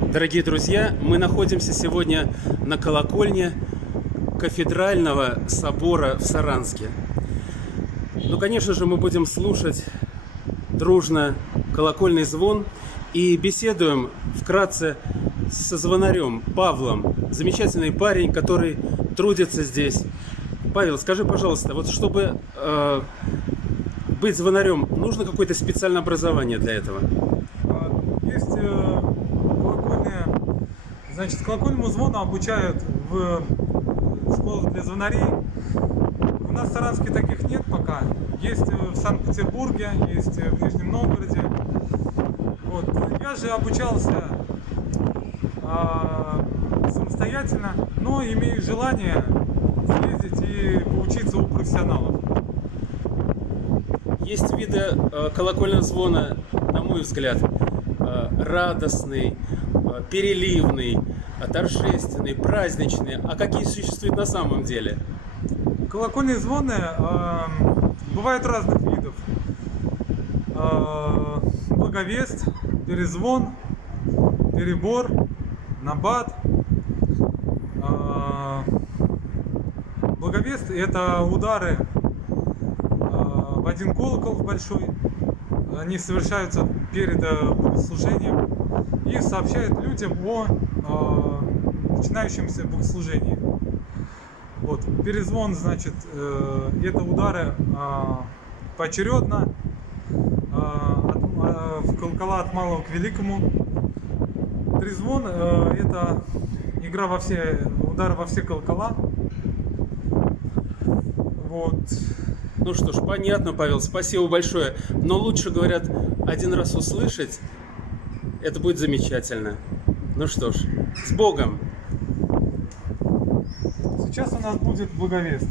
Дорогие друзья, мы находимся сегодня на колокольне кафедрального собора в Саранске. Ну, конечно же, мы будем слушать дружно колокольный звон и беседуем вкратце со звонарем Павлом. Замечательный парень, который трудится здесь. Павел, скажи, пожалуйста, вот чтобы быть звонарем, нужно какое-то специальное образование для этого? Есть колокольные, значит, колокольному звону обучают в школах для звонарей. У нас в Саранске таких нет пока. Есть в Санкт-Петербурге, есть в Нижнем Новгороде. Вот. Я же обучался самостоятельно, но имею желание съездить и поучиться у профессионалов. Есть виды колокольного звона, на мой взгляд, радостный, переливный, торжественный, праздничный. А какие существуют на самом деле? Колокольные звоны бывают разных видов. Благовест, перезвон, перебор, набат. Благовест — это удары в один колокол большой. Они совершаются перед богослужением и сообщают людям о начинающемся богослужении. Вот. Перезвон, значит, это удары поочередно в колокола от малого к великому. Трезвон — это игра удары во все колокола. Вот. Ну что ж, понятно, Павел, спасибо большое. Но лучше, говорят, один раз услышать, это будет замечательно. Ну что ж, с Богом! Сейчас у нас будет благовест.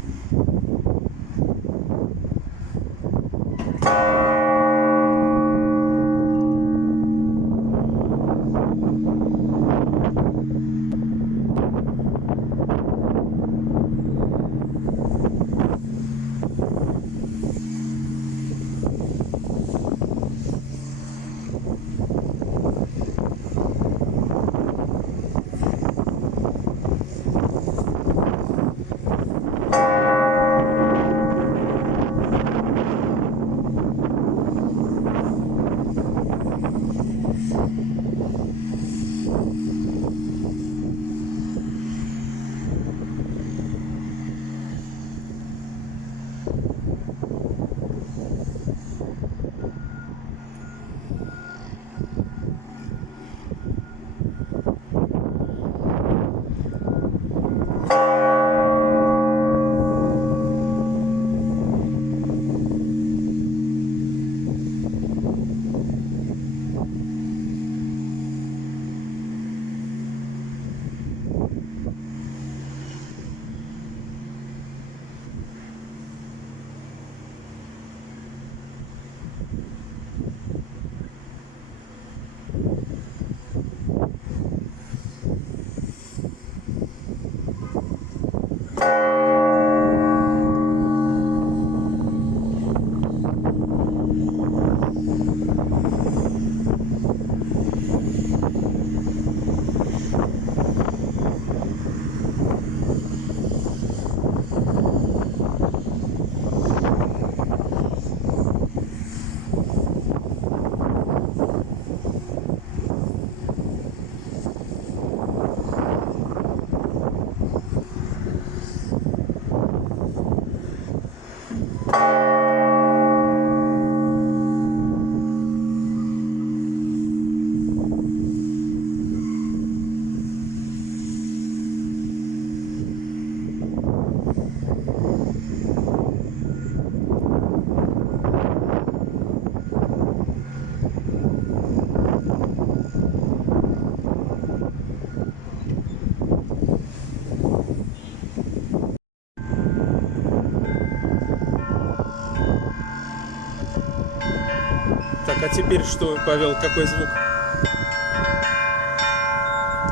Так, а теперь что, Павел, какой звук?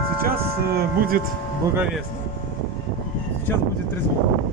Сейчас будет благовест. Сейчас будет трезвон.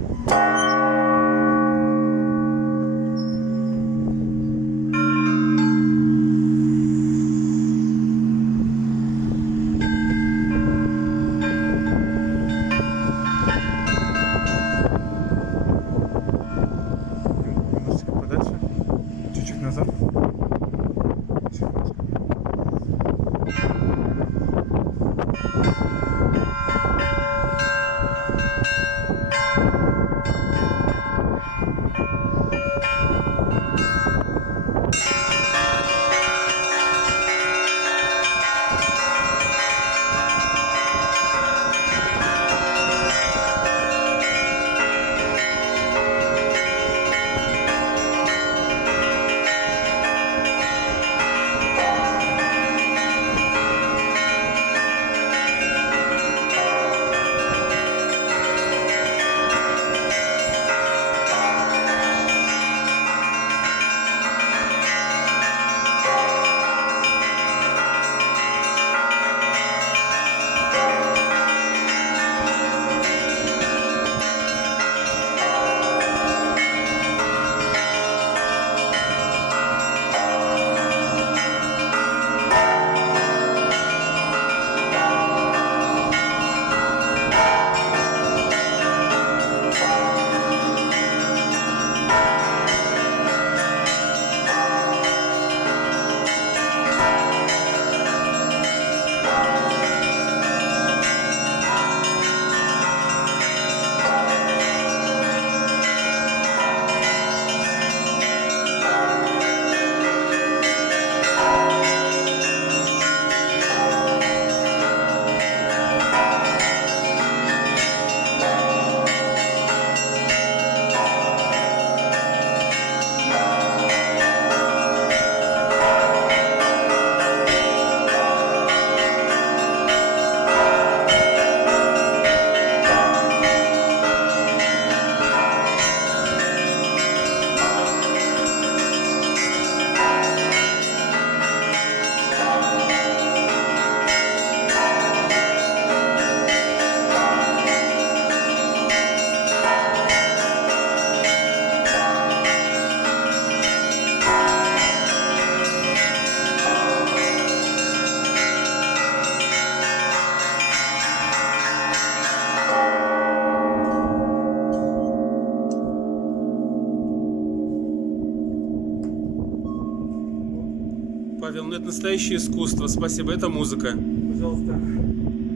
Павел, ну это настоящее искусство. Спасибо. Это музыка. Пожалуйста.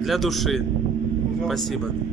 Для души. Пожалуйста. Спасибо.